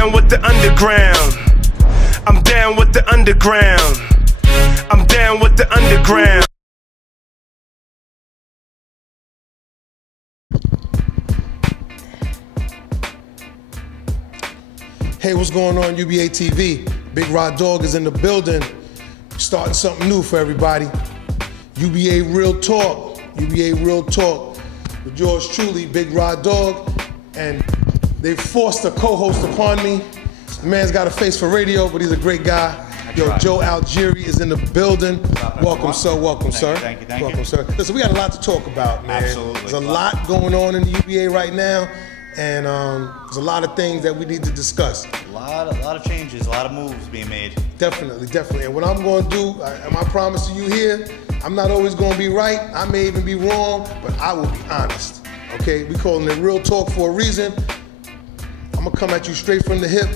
down with the underground. I'm down with the underground. I'm down with the underground. Hey, what's going on, UBA TV? Big Rod Dog is in the building, starting something new for everybody. UBA Real Talk, UBA Real Talk with yours truly, Big Rod Dog, and they forced a co-host upon me. The man's got a face for radio, but he's a great guy. Yo, Joe Algieri is in the building. Welcome, sir. Welcome, sir. Thank you. Welcome, sir. Listen, we got a lot to talk about, man. Absolutely. There's a lot going on in the UBA right now, and there's a lot of things that we need to discuss. A lot of changes, a lot of moves being made. Definitely, definitely. And what I'm going to do, and I promise to you here, I'm not always going to be right. I may even be wrong, but I will be honest. Okay, we calling it Real Talk for a reason. I'm going to come at you straight from the hip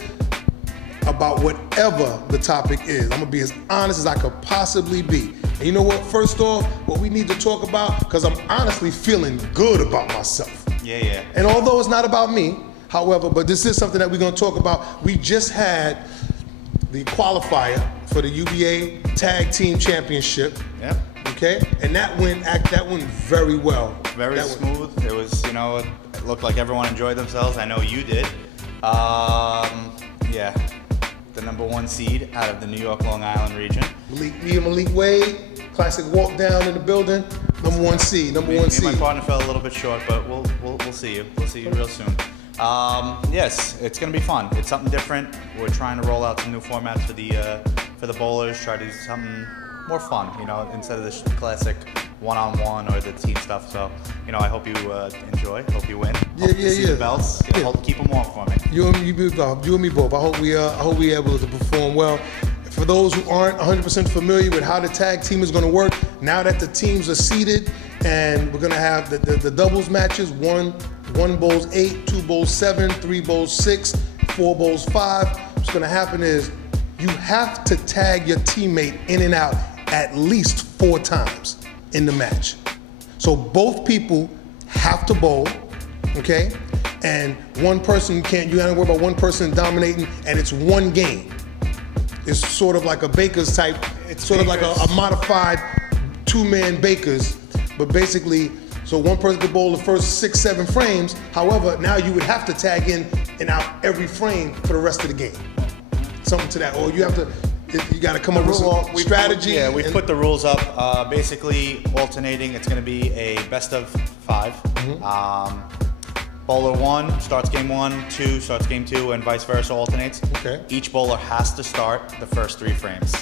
about whatever the topic is. I'm going to be as honest as I could possibly be. And you know what? First off, what we need to talk about, because I'm honestly feeling good about myself. Yeah. And although it's not about me, however, but this is something that we're going to talk about. We just had the qualifier for the UBA Tag Team Championship. Yep. Okay, and that went very well. Very smooth. It was, it looked like everyone enjoyed themselves. I know you did. Yeah, the #1 seed out of the New York, Long Island region. Malik Wade, classic walk down in the building. #1 seed, #1 seed. Me and my partner fell a little bit short, but we'll see you. We'll see you real soon. Yes, it's gonna be fun. It's something different. We're trying to roll out some new formats for the bowlers. Try to do something more fun, instead of the classic one-on-one or the team stuff. So, I hope you enjoy. Hope you win. Hope you see the belts. Keep them warm for me. You and me both. I hope we able to perform well. For those who aren't 100% familiar with how the tag team is going to work, now that the teams are seated and we're going to have the doubles matches, one bowls 8, 2 bowls 7, 3 bowls 6, 4 bowls 5. What's going to happen is you have to tag your teammate in and out at least 4 times in the match. So both people have to bowl, okay? And one person you gotta worry about one person dominating, and it's one game. It's sort of like a Baker's type, it's sort of like a modified 2-man Baker's, but basically, so one person could bowl the first 6, 7 frames. However, now you would have to tag in and out every frame for the rest of the game. Something to that, or you got to come up with some strategy. Yeah, we put the rules up. Basically, alternating. It's going to be a best of 5. Bowler 1 starts game 1, 2 starts game 2, and vice versa alternates. Okay. Each bowler has to start the first 3 frames.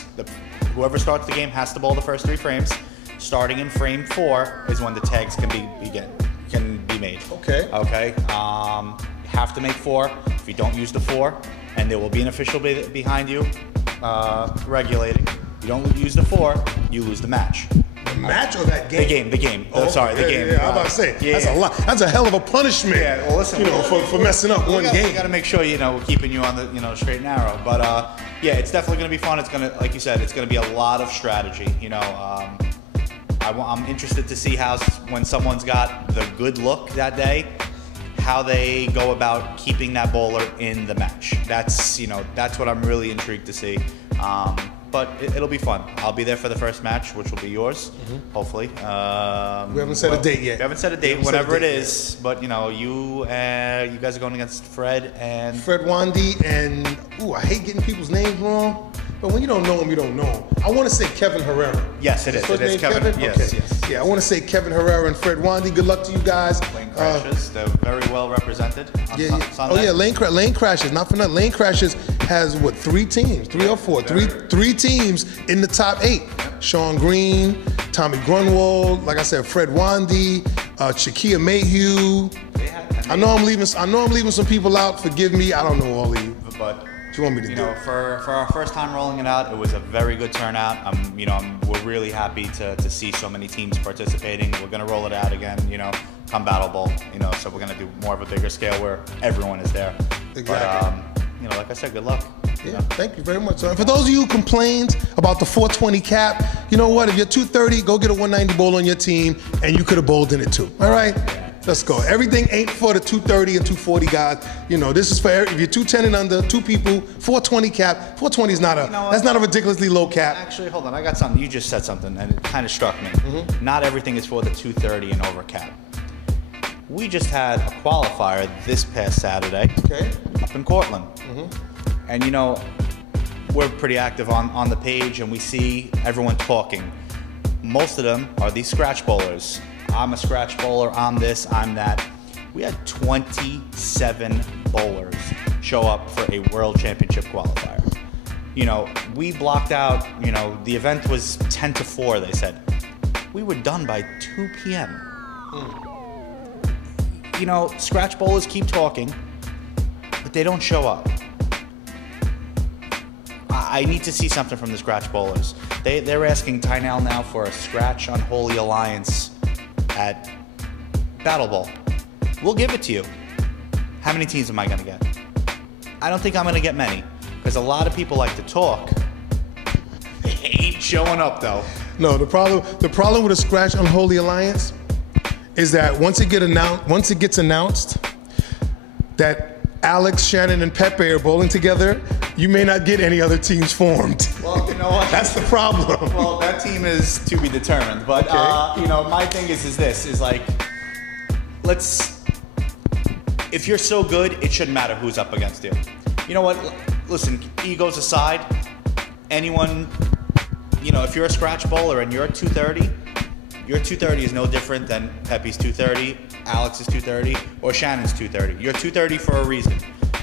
Whoever starts the game has to bowl the first 3 frames. Starting in frame 4 is when the tags can be made. Okay. Okay. You have to make 4. If you don't use the 4, and there will be an official behind you regulating. You don't use the 4, you lose the match. The match or that game? The game. Oh, sorry, the game. Yeah, I'm about to say, that's a lot. That's a hell of a punishment. Yeah, well, listen, for messing up one game. We got to make sure, we're keeping you on the, straight and narrow. But yeah, it's definitely going to be fun. It's going to, like you said, it's going to be a lot of strategy. I'm interested to see when someone's got the good look that day, how they go about keeping that bowler in the match. That's what I'm really intrigued to see. But it'll be fun. I'll be there for the first match, which will be yours, hopefully. We haven't set a date yet. We haven't set a date, whatever it is. But you guys are going against Fred Wandy, and I hate getting people's names wrong. But when you don't know him, you don't know him. I want to say Kevin Herrera. Yes, it is. It is Kevin. Yes, okay. Yes. Yeah, I want to say Kevin Herrera and Fred Wandy. Good luck to you guys. Lane Crashes, they're very well represented on Sunday. Oh yeah, Lane Crashes. Not for nothing. Lane Crashes has 3 teams, 3 or 4, three teams in the top 8. Yep. Sean Green, Tommy Grunwald, like I said, Fred Wandy, Shakia Mayhew. I know I'm leaving some people out. Forgive me. I don't know all of you. But what you want me to do? For our first time rolling it out, it was a very good turnout. We're really happy to see so many teams participating. We're gonna roll it out again, come Battle Bowl, so we're gonna do more of a bigger scale where everyone is there. Exactly. But, like I said, good luck. Yeah, thank you very much. And for those of you who complained about the 420 cap, you know what? If you're 230, go get a 190 bowl on your team, and you could have bowled in it too. All right? Let's go. Everything ain't for the 230 and 240 guys. You know, this is for if you're 210 and under, 2 people, 420 cap. 420 is not a that's not a ridiculously low cap. Actually, hold on. I got something. You just said something, and it kind of struck me. Not everything is for the 230 and over cap. We just had a qualifier this past Saturday up in Cortland. And, you know, we're pretty active on the page, and we see everyone talking. Most of them are these scratch bowlers. I'm a scratch bowler, I'm this, I'm that. We had 27 bowlers show up for a World Championship qualifier. You know, we blocked out, you know, the event was 10 to 4, they said. We were done by 2 p.m. You know, scratch bowlers keep talking, but they don't show up. I need to see something from the scratch bowlers. They're asking Tynell now for a scratch Unholy Alliance at Battle Bowl. We'll give it to you. How many teams am I gonna get? I don't think I'm gonna get many, because a lot of people like to talk. They ain't showing up though. No, the problem with a scratch Unholy Alliance is that once it gets announced that Alex, Shannon, and Pepe are bowling together, you may not get any other teams formed. Well, you know what? That's the problem. Well, that team is to be determined. But, you know, my thing is this, is like, if you're so good, it shouldn't matter who's up against you. You know what? Listen, egos aside, anyone, you know, if you're a scratch bowler and you're at 230, your 230 is no different than Pepe's 230, Alex's 230, or Shannon's 230. You're 230 for a reason.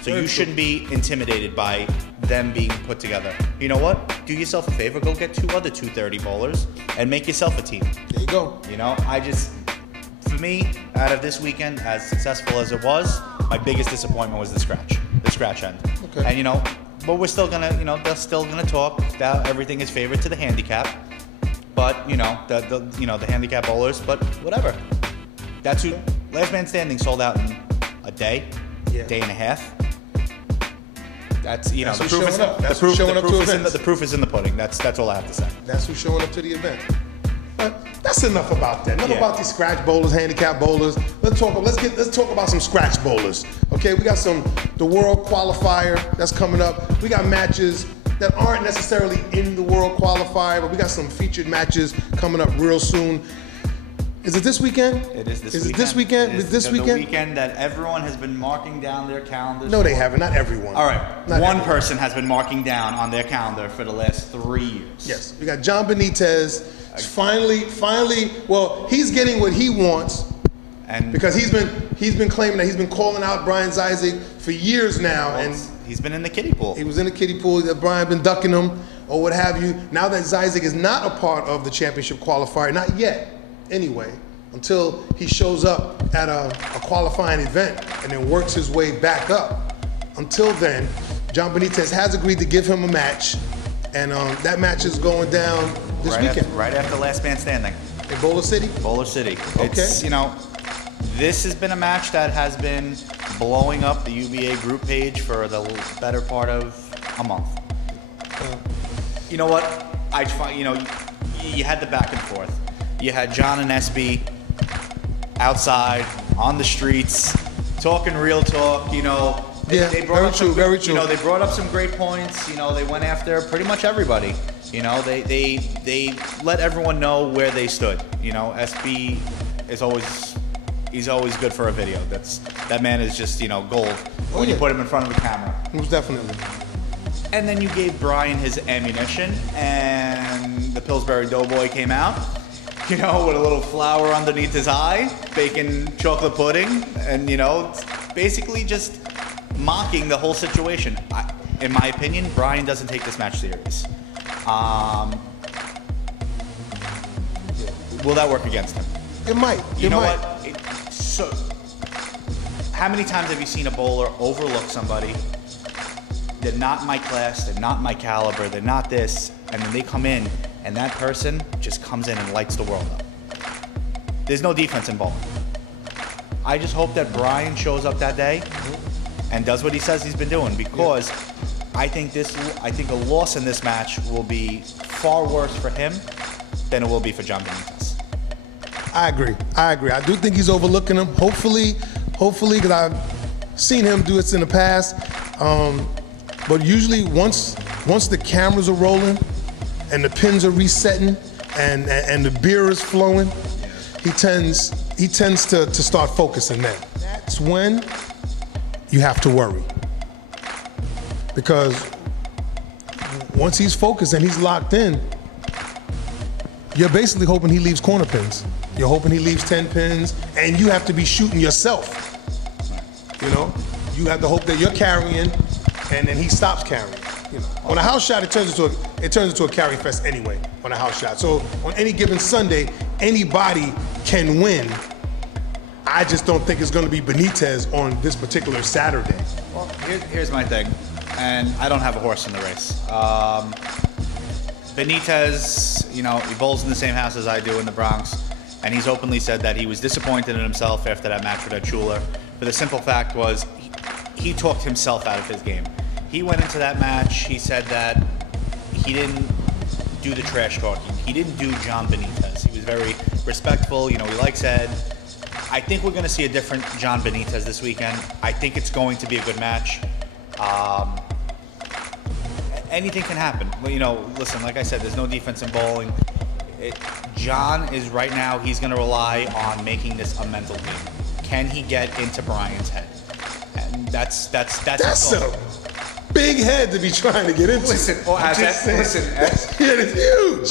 So you shouldn't be intimidated by them being put together. You know what? Do yourself a favor, go get 2 other 230 bowlers and make yourself a team. There you go. You know, for me, out of this weekend, as successful as it was, my biggest disappointment was the scratch end. Okay. And you know, but we're still gonna, you know, they're still gonna talk about everything is favored to the handicap. But, you know, the handicap bowlers, but whatever. That's who, Last Man Standing sold out in a day, day and a half. That's, you know, the proof is in the pudding. That's all I have to say. That's who's showing up to the event. But that's enough about that. Enough about these scratch bowlers, handicap bowlers. Let's talk about some scratch bowlers. Okay, we got the World Qualifier that's coming up. We got matches that aren't necessarily in the World Qualifier, but we got some featured matches coming up real soon. Is it this weekend? It is this weekend. Is it this weekend? It is this weekend? The weekend that everyone has been marking down their calendars. No, they haven't. Not everyone. All right. One person has been marking down on their calendar for the last 3 years. Yes. We got John Benitez. Finally, well, he's getting what he wants. And because he's been claiming that he's been calling out Brian Zizek for years now, and he's been in the kiddie pool. He was in the kiddie pool. That Brian been ducking him or what have you. Now that Zizek is not a part of the championship qualifier, not yet, anyway, until he shows up at a qualifying event and then works his way back up. Until then, John Benitez has agreed to give him a match, and that match is going down this weekend. Right after Last Man Standing. In Boulder City? Boulder City. Okay. It's, you know, this has been a match that has been blowing up the UBA group page for the better part of a month. You know what? You know, you had the back and forth. You had John and SB outside, on the streets, talking real talk, you know. They brought very true. You know, they brought up some great points. You know, they went after pretty much everybody. You know, they let everyone know where they stood. You know, SB is he's always good for a video. That man is just, you know, gold when you put him in front of a camera. Most definitely. And then you gave Brian his ammunition, and the Pillsbury Doughboy came out, you know, with a little flower underneath his eye, baking chocolate pudding, and, you know, basically just mocking the whole situation. In my opinion, Brian doesn't take this match serious. Will that work against him? It might. You know what? So, how many times have you seen a bowler overlook somebody? They're not my class, they're not my caliber, they're not this, and then they come in, and that person just comes in and lights the world up. There's no defense in bowling. I just hope that Brian shows up that day and does what he says he's been doing, because I think a loss in this match will be far worse for him than it will be for John Benitez. I agree. I do think he's overlooking him. Hopefully, because I've seen him do it in the past. But usually, once the cameras are rolling and the pins are resetting and the beer is flowing, he tends to start focusing then. That's when you have to worry, because once he's focused and he's locked in, you're basically hoping he leaves corner pins. You're hoping he leaves 10 pins, and you have to be shooting yourself. You know, you have to hope that you're carrying, and then he stops carrying. You know, on a house shot, it turns into a carry fest anyway. On a house shot, so on any given Sunday, anybody can win. I just don't think it's going to be Benitez on this particular Saturday. Well, here's my thing, and I don't have a horse in the race. Benitez, you know, he bowls in the same house as I do in the Bronx, and he's openly said that he was disappointed in himself after that match with Ed Schuler. But the simple fact was, he talked himself out of his game. He went into that match, he said that he didn't do the trash talking. He didn't do John Benitez. He was very respectful, you know, he likes Ed. I think we're going to see a different John Benitez this weekend. I think it's going to be a good match. Anything can happen. You know, listen, like I said, there's no defense in bowling. John is right now, he's going to rely on making this a mental game. Can he get into Brian's head? And that's a big head to be trying to get into. Listen, it's huge.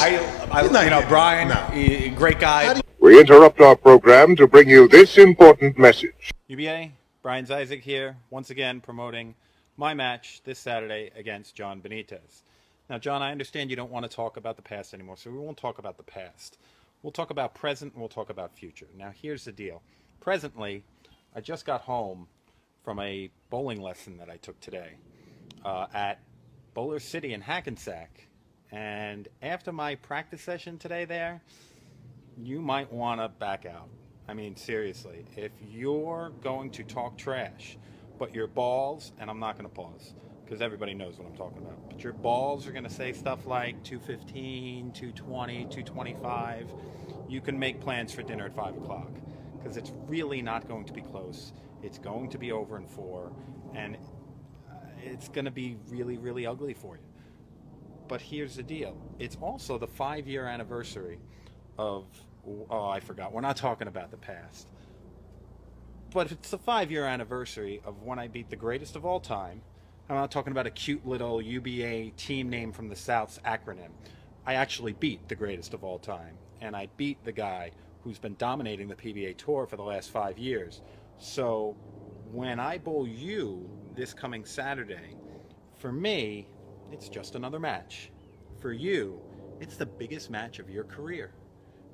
Brian, great guy. We interrupt our program to bring you this important message. UBA, Brian Zizek here, once again promoting my match this Saturday against John Benitez. Now, John, I understand you don't want to talk about the past anymore, so we won't talk about the past. We'll talk about present, and we'll talk about future. Now, here's the deal. Presently, I just got home from a bowling lesson that I took today at Bowler City in Hackensack. And after my practice session today there, you might want to back out. I mean, seriously, if you're going to talk trash, but your balls, and I'm not going to pause, because everybody knows what I'm talking about, but your balls are going to say stuff like 215, 220, 225, you can make plans for dinner at 5 o'clock, because it's really not going to be close. It's going to be over in 4, and it's going to be really, really ugly for you. But here's the deal. It's also the 5-year anniversary of, oh, I forgot. We're not talking about the past. But it's the 5-year anniversary of when I beat the greatest of all time. I'm not talking about a cute little UBA team name from the South's acronym. I actually beat the greatest of all time. And I beat the guy who's been dominating the PBA Tour for the last 5 years. So when I bowl you this coming Saturday, for me, it's just another match. For you, it's the biggest match of your career,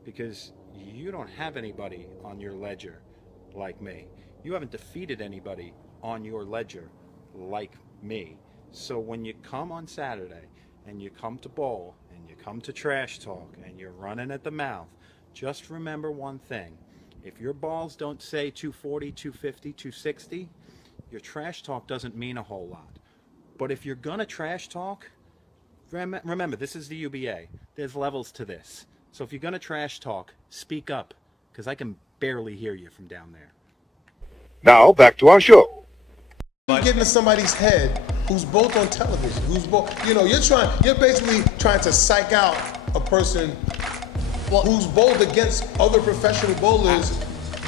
because you don't have anybody on your ledger like me. You haven't defeated anybody on your ledger like me. So when you come on Saturday and you come to bowl and you come to trash talk and you're running at the mouth, just remember one thing. If your balls don't say 240, 250, 260, your trash talk doesn't mean a whole lot. But if you're gonna trash talk, remember, this is the UBA. There's levels to this. So if you're gonna trash talk, speak up, because I can barely hear you from down there. Now back to our show. You get into somebody's head who's both on television, who's both, you know, you're basically trying to psych out a person who's bowled against other professional bowlers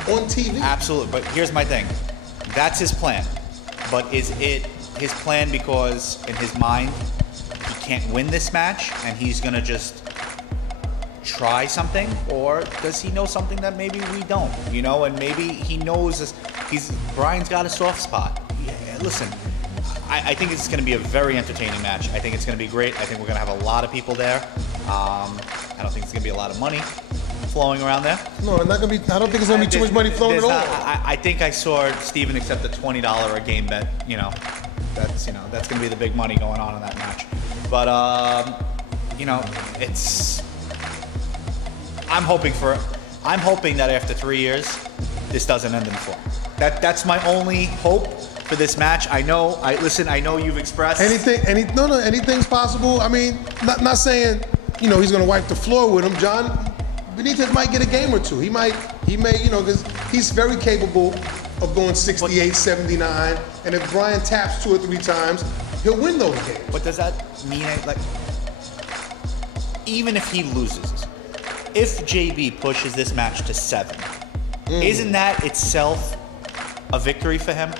on TV. Absolutely, but here's my thing. That's his plan. But is it his plan because in his mind he can't win this match and he's gonna just try something, or does he know something that maybe we don't, you know? And maybe he knows Brian's got a soft spot. Yeah, listen, I think it's going to be a very entertaining match. I think it's going to be great. I think we're going to have a lot of people there. I don't think it's going to be a lot of money flowing around there. No, it's not going to be. I don't think it's going to be too much money flowing at all. I think I saw Steven accept a $20 a game bet. That's going to be the big money going on in that match. But I'm hoping that after 3 years, this doesn't end in 4. That's my only hope for this match. I know you've expressed anything's possible. I mean, not saying he's going to wipe the floor with him. John Benitez might get a game or two. He may, because he's very capable of going 68, 79, and if Brian taps 2 or 3 times, he'll win those games. But does that mean, like, even if he loses, if JB pushes this match to 7, isn't that itself a victory for him?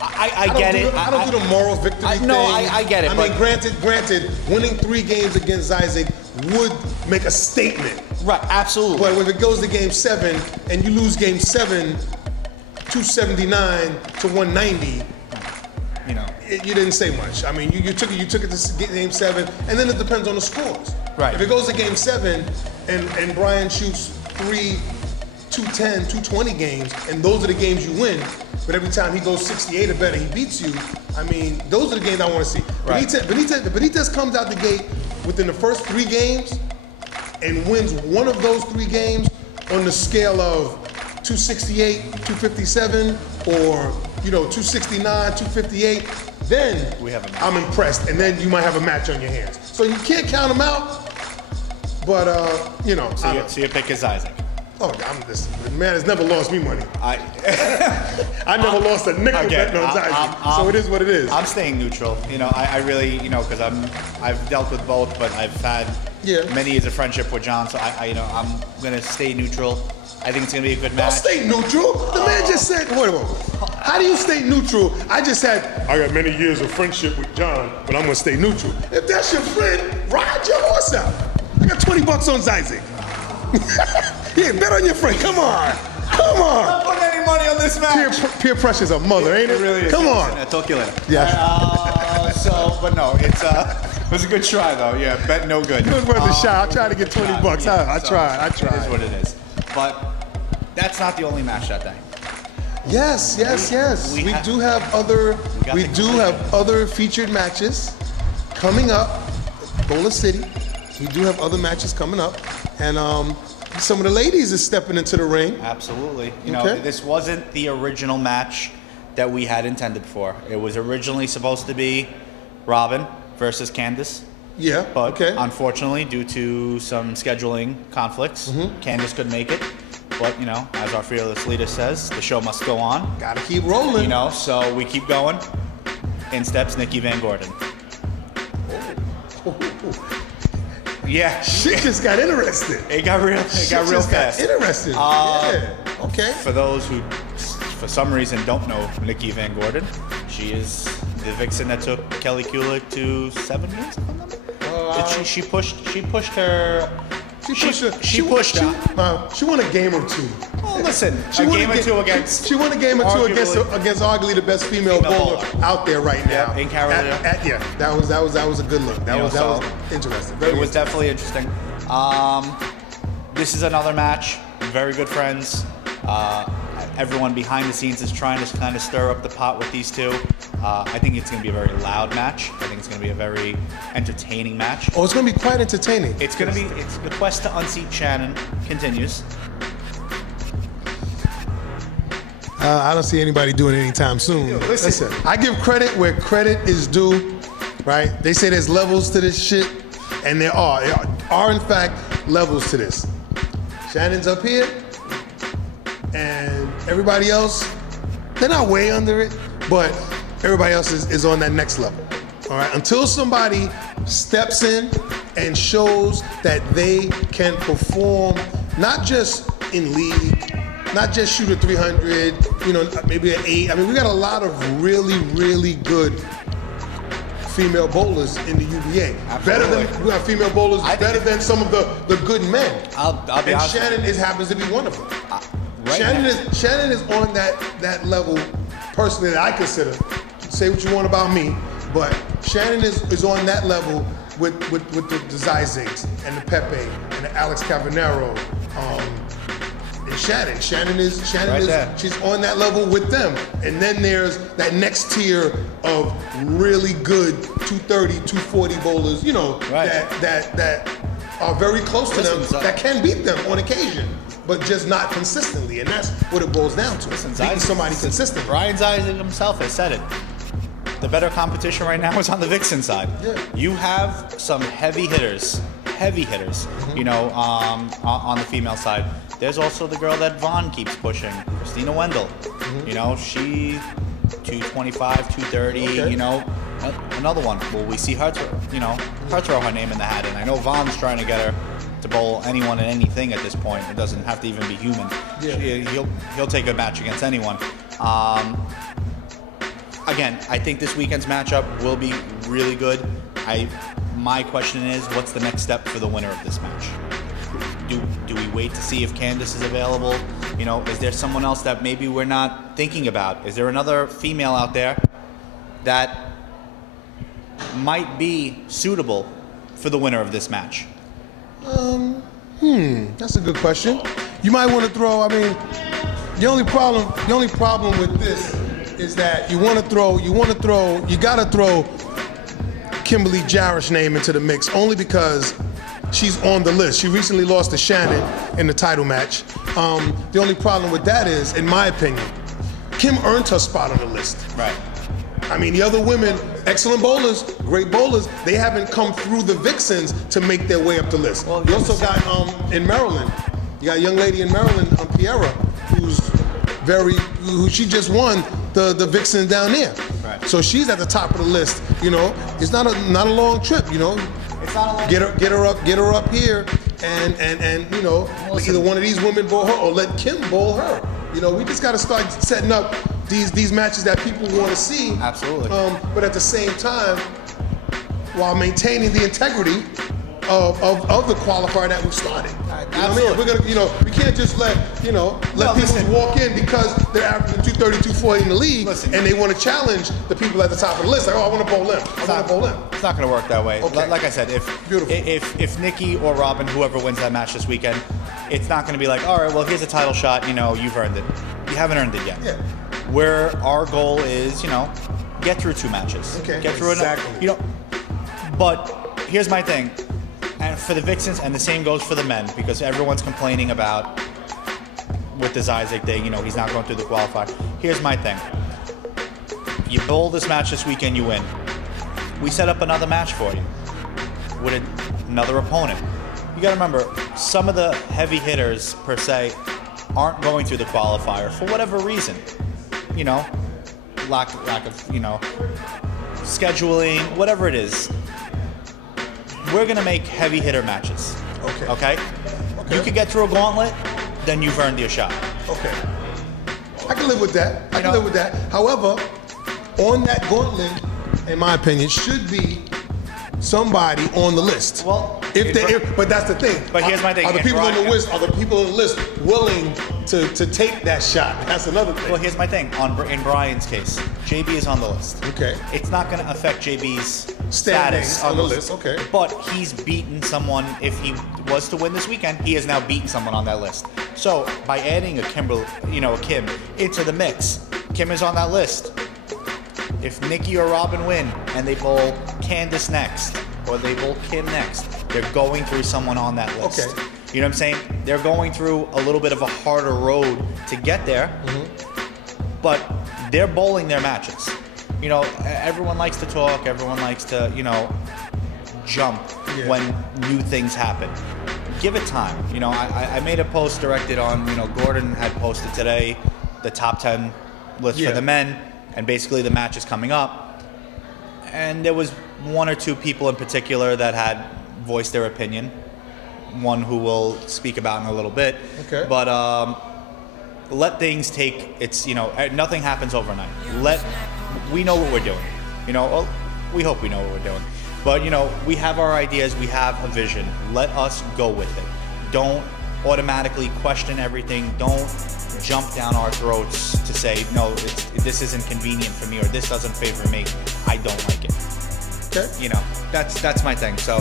I get it. I don't do the moral victory thing. No, I get it. I mean, granted, winning 3 games against Isaac would make a statement. Right, absolutely. But if it goes to game 7 and you lose game 7, 279 to 190, you didn't say much. I mean, you took it to game 7, and then it depends on the scores. Right. If it goes to game 7 and Brian shoots 3 210, 220 games, and those are the games you win, but every time he goes 68 or better, he beats you. I mean, those are the games I want to see. Right. Benitez comes out the gate within the first 3 games and wins one of those 3 games on the scale of 268, 257, or 269, 258. Then I'm impressed, and then you might have a match on your hands. So you can't count him out, but So your pick is Isaac. Oh, this man has never lost me money. I never lost a nickel betting on Isaac. So it is what it is. I'm staying neutral. I really, because I've dealt with both, but I've had many years of friendship with John, so I'm gonna stay neutral. I think it's gonna be a good match. Don't stay neutral. The man just said, wait. How do you stay neutral? I just said, I got many years of friendship with John, but I'm gonna stay neutral. If that's your friend, ride your horse out. I got $20 on Isaac. Yeah, bet on your friend. Come on. I'm not putting any money on this match. Peer pressure's a mother, ain't it? It really is. Come on. I'll talk to you later. Yeah. But no, it was a good try though. Yeah, bet no good. It was worth a shot. I tried to get $20. I tried. It is what it is. But that's not the only match that day. Yes. We do have other featured matches coming up. Boulder City. We do have other matches coming up, and some of the ladies is stepping into the ring. Absolutely. This wasn't the original match that we had intended for. It was originally supposed to be Robin versus Candace. Yeah. But unfortunately, due to some scheduling conflicts, Candace couldn't make it. But as our fearless leader says, the show must go on. Gotta keep rolling. So we keep going. In steps Nikki Van Gordon. Yeah, shit just got interested. It got real fast. Got interested. Yeah. Okay. For those who, for some reason, don't know Nikki Van Gordon, she is the vixen that took Kelly Kulick to 7 years. She pushed her. She pushed her. She won a game or 2. Well, listen, she won a game or 2 against. She won a game or 2 against arguably the best female bowler out there right now. In Carolina. That was a good look. That was interesting. It was definitely interesting. This is another match. Very good friends. Everyone behind the scenes is trying to kind of stir up the pot with these two. I think it's going to be a very loud match. I think it's going to be a very entertaining match. Oh, it's going to be quite entertaining. It's going to be. It's the quest to unseat Shannon continues. I don't see anybody doing it anytime soon. Listen, I give credit where credit is due, right? They say there's levels to this shit, and there are in fact levels to this. Shannon's up here, and everybody else, they're not way under it, but everybody else is on that next level. All right, until somebody steps in and shows that they can perform, not just in league, not just shoot a 300, maybe an 8. I mean, we got a lot of really, really good female bowlers in the UBA. Absolutely. We have female bowlers better than some of the good men. I'll be honest. Shannon happens to be one of them. Right Shannon is on that level, personally, that I consider. Say what you want about me, but Shannon is on that level with the Zyzigs and the Pepe and the Alex Cavanero. And Shannon is she's on that level with them. And then there's that next tier of really good 230, 240 bowlers, that are very close to them, that can beat them on occasion, but just not consistently. And that's what it boils down to. Beating somebody consistently. Brian Zyzig himself has said it. The better competition right now is on the Vixen side. Yeah. You have some heavy hitters heavy hitters, you know, on the female side. There's also the girl that Vaughn keeps pushing, Christina Wendell. You know, she 225, 230. Okay. You know, another one. Will we see her throw her name in the hat? And I know Vaughn's trying to get her to bowl anyone and anything at this point. It doesn't have to even be human. Yeah. He'll take a match against anyone. Again, I think this weekend's matchup will be really good. My question is, what's the next step for the winner of this match? Do we wait to see if Candace is available? You know, is there someone else that maybe we're not thinking about? Is there another female out there that might be suitable for the winner of this match? That's a good question. You might want to throw. I mean, the only problem with this is that you gotta throw Kimberly Jarrett's name into the mix, only because she's on the list. She recently lost to Shannon in the title match. The only problem with that is, in my opinion, Kim earned her spot on the list. Right. I mean, the other women, excellent bowlers, great bowlers, they haven't come through the Vixens to make their way up the list. Well, you also got in Maryland, you got a young lady in Maryland, Piera, who she just won the Vixen down there. Right. So she's at the top of the list. You know, it's not a long trip. You know, It's not a long get her up here, and you know, either one of these women bowl her or let Kim bowl her. You know, we just got to start setting up these matches that people want to see. Absolutely. But at the same time, while maintaining the integrity of the qualifier that we've started. You know what I mean? Absolutely. We're gonna, we can't just let people walk in because they're averaging 230, 240 in the league, and they want to challenge the people at the top of the list. Like, oh, I want to bowl them. I want to bowl them. It's not going to work that way. Okay. Like I said, if Nikki or Robin, whoever wins that match this weekend, it's not going to be like, all right, well, here's a title shot. You know, you've earned it. You haven't earned it yet. Yeah. Where our goal is, you know, get through 2 matches. Okay. Get through Exactly. You know, but here's my thing. And for the Vixens, and the same goes for the men, because everyone's complaining about with this Isaac thing, you know, he's not going through the qualifier. Here's my thing. You bowl this match this weekend, you win. We set up another match for you with another opponent. You got to remember, some of the heavy hitters, per se, aren't going through the qualifier for whatever reason. You know, lack of, you know, scheduling, whatever it is. We're going to make heavy hitter matches. Okay? You can get through a gauntlet, then you've earned your shot. Okay. I can live with that. I can live with that. However, on that gauntlet, in my opinion, should be somebody on the list. Well, but that's the thing. But here's my thing. Are the people on the list? Are the people on the list willing to take that shot? That's another thing. Well, here's my thing. In Brian's case, JB is on the list. Okay. It's not going to affect JB's Standing status on the list. Okay. But he's beaten someone. If he was to win this weekend, he has now beaten someone on that list. So by adding a Kim into the mix, Kim is on that list. If Nikki or Robin win and they bowl Candace next, or they bowl Kim next, they're going through someone on that list. Okay. You know what I'm saying? They're going through a little bit of a harder road to get there, but they're bowling their matches. You know, everyone likes to talk, everyone likes to, you know, jump when new things happen. Give it time. You know, I made a post directed on, you know, Gordon had posted today the top 10 list for the men, and basically the match is coming up. And there was 1 or 2 people in particular that had voiced their opinion. One who we'll speak about in a little bit. Okay. But let things take its, you know, nothing happens overnight. We know what we're doing. You know, well, we hope we know what we're doing. But, you know, we have our ideas, we have a vision. Let us go with it. Don't automatically question everything. Don't jump down our throats to say, no, this isn't convenient for me, or this doesn't favor me. I don't like it. Okay. You know, that's my thing. So,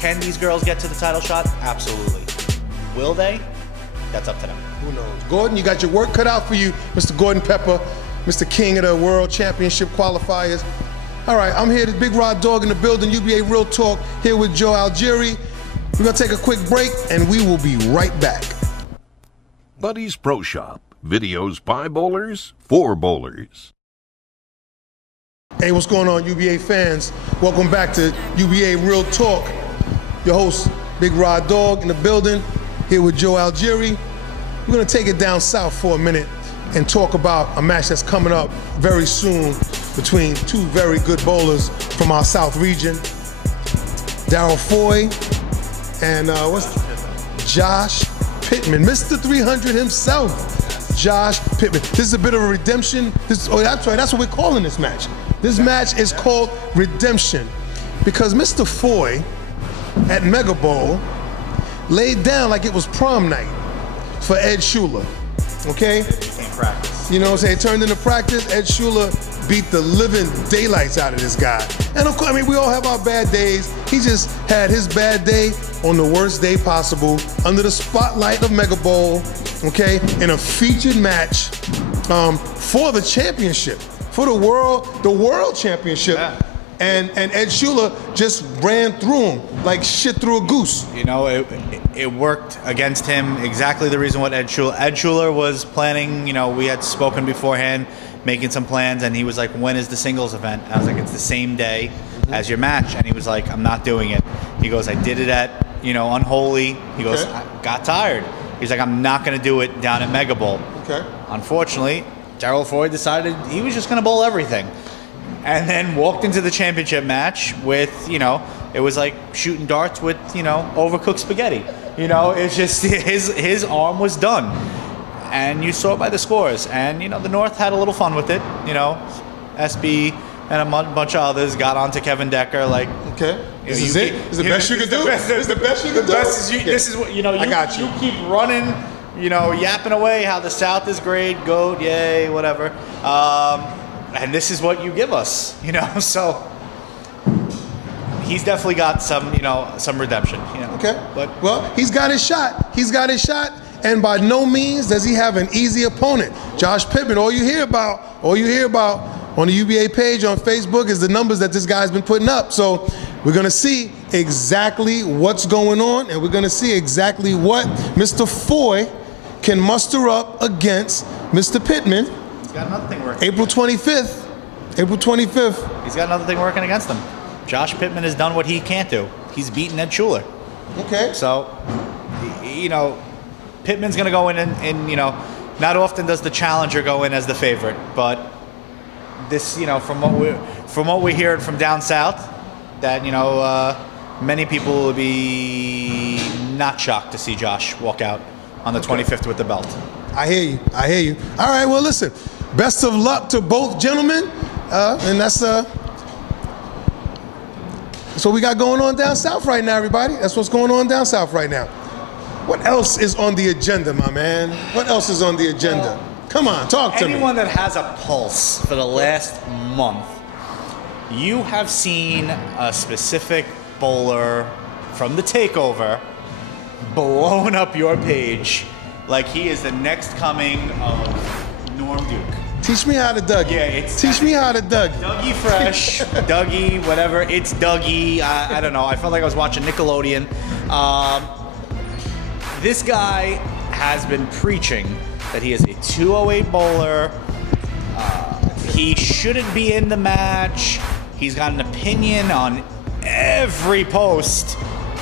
can these girls get to the title shot? Absolutely. Will they? That's up to them. Who knows? Gordon, you got your work cut out for you, Mr. Gordon Pepper, Mr. King of the World Championship qualifiers. All right, I'm here, the Big Rod Dog in the building, UBA Real Talk, here with Joe Algieri. We're gonna take a quick break, and we will be right back. Buddy's Pro Shop. Videos by bowlers, for bowlers. Hey, what's going on, UBA fans? Welcome back to UBA Real Talk. Your host, Big Rod Dog, in the building, here with Joe Algieri. We're gonna take it down south for a minute and talk about a match that's coming up very soon between two very good bowlers from our South region. Darryl Foy and Josh Pittman, Mr. 300 himself, Josh Pittman. This is a bit of a redemption. That's right, that's what we're calling this match. This match is called Redemption because Mr. Foy at Mega Bowl laid down like it was prom night for Ed Schuler, okay? Practice. You know what I'm saying? It turned into practice. Ed Schuler beat the living daylights out of this guy. And of course, I mean, we all have our bad days. He just had his bad day on the worst day possible, under the spotlight of Mega Bowl, okay, in a featured match for the championship, for the world championship. Yeah. And Ed Schuler just ran through him like shit through a goose. You know, it worked against him. Exactly the reason what Ed Schuler was planning. You know, we had spoken beforehand, making some plans, and he was like, "When is the singles event?" I was like, "It's the same day as your match," and he was like, "I'm not doing it." He goes, "I did it at Unholy." He goes, "I got tired." He's like, "I'm not going to do it down at Mega Bowl." Okay. Unfortunately, Darryl Foy decided he was just going to bowl everything. And then walked into the championship match with, it was like shooting darts with, overcooked spaghetti. It's just his arm was done. And you saw it by the scores. And, the North had a little fun with it. SB and a bunch of others got onto Kevin Decker. Like, okay, this is it? This is the best you could do? This is the best you could do? This is what, I got you. You keep running, yapping away how the South is great, GOAT, yay, whatever. And this is what you give us, so he's definitely got some redemption, Okay. But well, he's got his shot. He's got his shot, and by no means does he have an easy opponent. Josh Pittman, all you hear about on the UBA page on Facebook is the numbers that this guy's been putting up. So we're gonna see exactly what's going on, and we're gonna see exactly what Mr. Foy can muster up against Mr. Pittman. Got another thing working. April 25th. He's got another thing working against him. Josh Pittman has done what he can't do. He's beaten Ed Schuler. Okay. So, Pittman's going to go in and, not often does the challenger go in as the favorite, but this, from what we're hearing from down south, that, many people will be not shocked to see Josh walk out on the 25th with the belt. I hear you. All right, well, listen. Best of luck to both gentlemen. And that's what we got going on down south right now, everybody. That's what's going on down south right now. What else is on the agenda, my man? What else is on the agenda? Come on, talk to me. Anyone that has a pulse for the last month, you have seen a specific bowler from the takeover blowing up your page like he is the next coming of Norm Duke. Teach me how to Dougie. Yeah, Teach me how to Dougie. Dougie Fresh, Dougie, whatever. It's Dougie. I don't know. I felt like I was watching Nickelodeon. This guy has been preaching that he is a 208 bowler. He shouldn't be in the match. He's got an opinion on every post.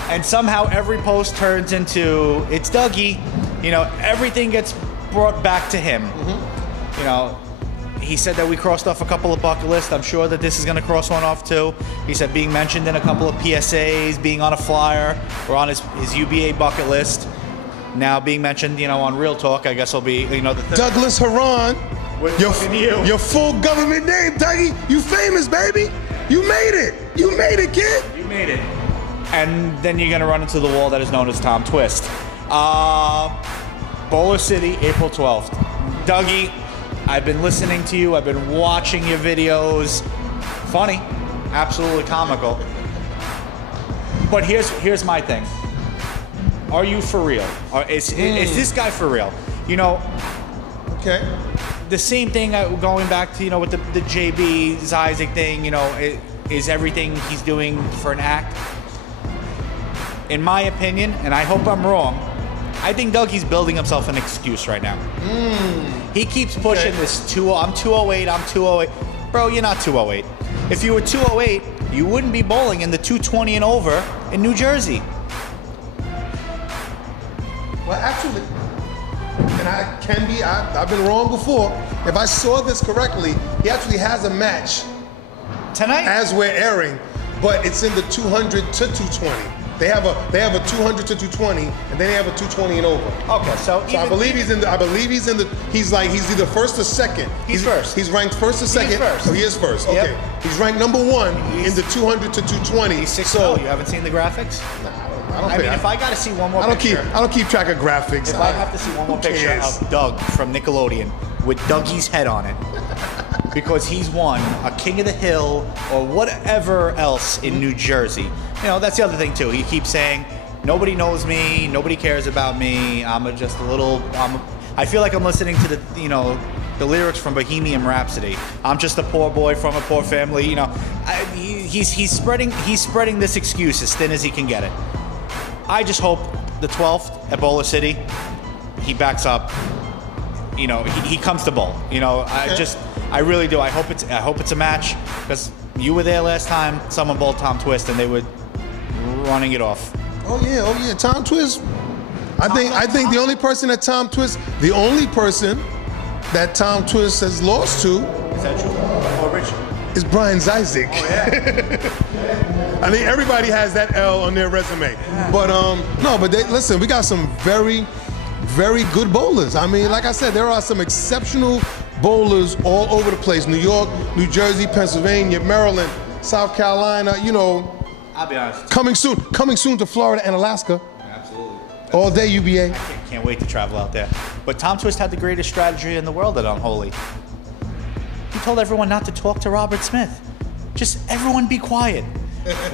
And somehow every post turns into, it's Dougie. Everything gets brought back to him. Mm-hmm. He said that we crossed off a couple of bucket lists. I'm sure that this is going to cross one off too. He said being mentioned in a couple of PSAs, being on a flyer, or on his UBA bucket list. Now being mentioned, on Real Talk, I guess will be, the third. Douglas Haran. Your full government name, Dougie. You famous, baby. You made it. You made it, kid. You made it. And then you're going to run into the wall that is known as Tom Twist. Bowler City, April 12th. Dougie, I've been listening to you. I've been watching your videos. Funny. Absolutely comical. But here's my thing. Are you for real? Is this guy for real? Okay. The same thing going back to, with the JB Isaac thing, is everything he's doing for an act? In my opinion, and I hope I'm wrong, I think Dougie's building himself an excuse right now. He keeps pushing this, I'm 208, I'm 208. Bro, you're not 208. If you were 208, you wouldn't be bowling in the 220 and over in New Jersey. Well, actually, and I've been wrong before. If I saw this correctly, he actually has a match Tonight? as we're airing, but it's in the 200 to 220. They have a 200 to 220, and then they have a 220 and over. Okay, so I believe he's in the. He's either first or second. He's first. He's ranked first or second. first. Oh, he is first. Yep. Okay. He's ranked number 1 in the 200 to 220. He's 6-0. So You haven't seen the graphics? I mean, if I got to see one more picture. I don't keep track of graphics. If I have to see one more picture of Doug from Nickelodeon with Dougie's head on it, because he's won a King of the Hill or whatever else in New Jersey. You know, that's the other thing too. He keeps saying, nobody knows me, nobody cares about me. I feel like I'm listening to the lyrics from Bohemian Rhapsody. I'm just a poor boy from a poor family. You know, he's spreading this excuse as thin as he can get it. I just hope the 12th at Bowler City, he backs up. You know, he comes to bowl. You know, I really do. I hope it's a match, because you were there last time. Someone bowled Tom Twist and they were running it off. Oh yeah, Tom Twist. I think the only person that Tom Twist has lost to Is that true? Oh, Rich. is Brian Zyzik. Oh, yeah. I think everybody has that L on their resume. But listen, we got some very, very good bowlers. I mean, like I said, there are some exceptional bowlers all over the place. New York, New Jersey, Pennsylvania, Maryland, South Carolina, you know. I'll be honest. Coming soon to Florida and Alaska. Absolutely. All day UBA. Can't wait to travel out there. But Tom Twist had the greatest strategy in the world at Unholy. He told everyone not to talk to Robert Smith. Just everyone be quiet.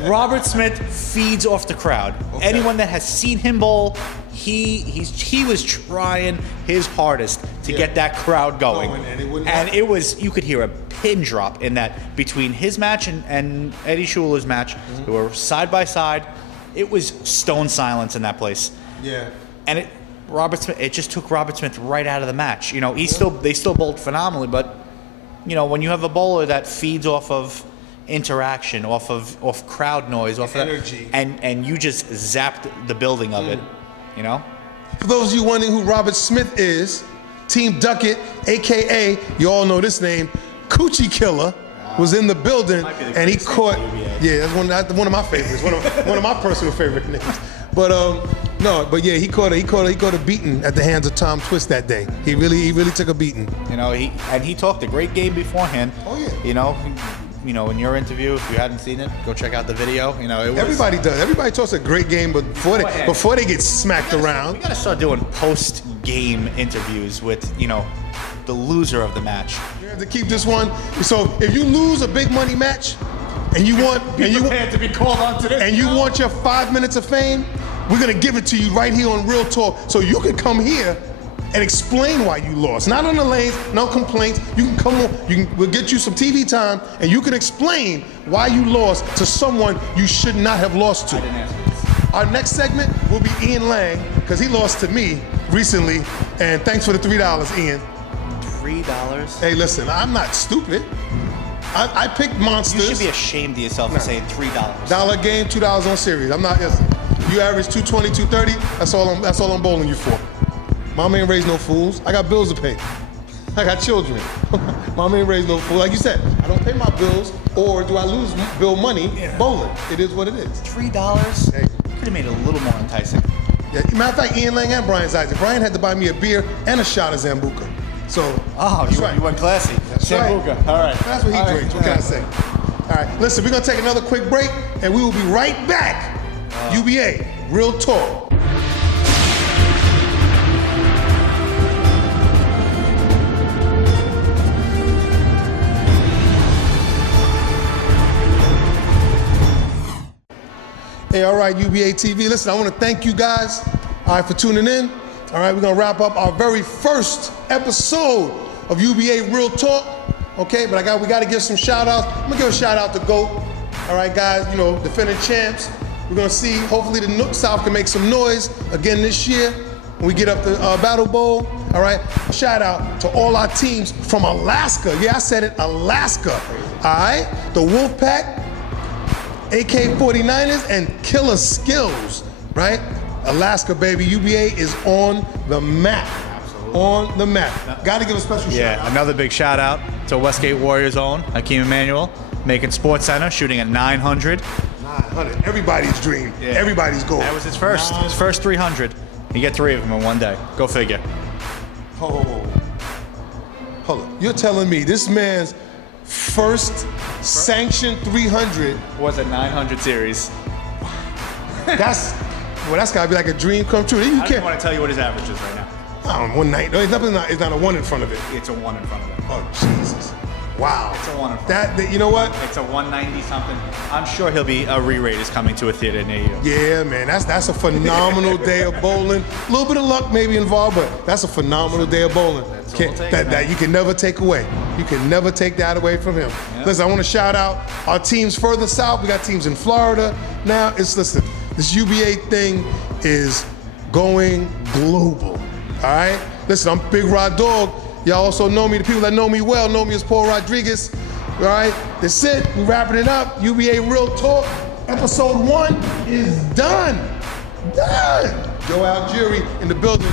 Robert Smith feeds off the crowd. Okay. Anyone that has seen him bowl, he was trying his hardest to get that crowd going. And it was, you could hear a pin drop in that between his match and Eddie Schuler's match. They were side by side. It was stone silence in that place. Yeah. And it just took Robert Smith right out of the match. You know, they still bowled phenomenally, but you know, when you have a bowler that feeds off of interaction, off crowd noise, off of energy, and you just zapped the building of it, you know? For those of you wondering who Robert Smith is, Team Duckett, aka, you all know this name, Coochie Killer, was in the building, and he caught. Yeah, that's one of my favorites. One of my personal favorite names. But yeah, he caught a beating at the hands of Tom Twist that day. He really took a beating. You know, he talked a great game beforehand. Oh yeah. You know, in your interview, if you hadn't seen it, go check out the video. You know, everybody does. Everybody talks a great game, but before they get smacked around. We gotta start doing post-game interviews with, you know, the loser of the match. You have to keep this one. So if you lose a big money match, and you want to be called on to this, and you want your 5 minutes of fame, we're gonna give it to you right here on Real Talk, so you can come here and explain why you lost. Not on the lanes, no complaints. You can come on, we'll get you some TV time, and you can explain why you lost to someone you should not have lost to. I didn't ask you this. Our next segment will be Ian Lang, because he lost to me recently, and thanks for the $3, Ian. $3? Hey, listen, I'm not stupid. I picked monsters. You should be ashamed of yourself for saying $3. Dollar game, $2 on series. I'm not. Listen, you average 220, 230. That's all I'm bowling you for. Mama ain't raised no fools. I got bills to pay. I got children. Mama ain't raised no fools. Like you said, I don't pay my bills, or do I lose bill money bowling? It is what it is. $3? Hey. Could have made it a little more enticing. Yeah. Matter of fact, Ian Lang and Brian Zyzik. Brian had to buy me a beer and a shot of Zambuca. So. Oh, you went classy. That's Zambuca. Right. All right. That's what he drinks. What can I say? All right. Listen, we're gonna take another quick break, and we will be right back. UBA Real Talk. Hey, all right, UBA TV. Listen, I want to thank you guys, all right, for tuning in. All right, we're going to wrap up our very first episode of UBA Real Talk, okay? But we got to give some shout-outs. I'm going to give a shout-out to GOAT. All right, guys, you know, defending champs. We're going to see, hopefully the Nook South can make some noise again this year when we get up to Battle Bowl. All right, shout-out to all our teams from Alaska. Yeah, I said it, Alaska. All right, the Wolfpack, AK-49ers and killer skills, right? Alaska, baby. UBA is on the map. Absolutely. On the map. Got to give a special shout out. Yeah, another big shout out to Westgate Warriors own Hakeem Emanuel, Macon Sports Center, shooting at 900. 900. Everybody's dream. Yeah. Everybody's goal. That was his first 300. You get 3 of them in one day. Go figure. Hold up. You're telling me this man's first sanctioned 300 was a 900 series. That's gotta be like a dream come true. I don't want to tell you what his average is right now. I don't know, 190. It's not a 1 in front of it. It's a 1 in front of it. Oh Jesus! Wow. It's a 1 in front. That you know what? It's a 190 something. I'm sure he'll be a re-rate is coming to a theater near you. Yeah, man. That's a phenomenal day of bowling. A little bit of luck maybe involved, but that's a phenomenal day of bowling. That you can never take away. You can never take that away from him. Yep. Listen, I want to shout out our teams further south. We got teams in Florida now. Listen, this UBA thing is going global. All right? Listen, I'm Big Rod Dog. Y'all also know me. The people that know me well know me as Paul Rodriguez. All right? That's it. We're wrapping it up. UBA Real Talk. Episode 1 is done. Done. Joe Algieri in the building.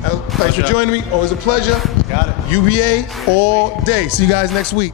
Thanks for joining me. Always a pleasure. Got it. UBA all day. See you guys next week.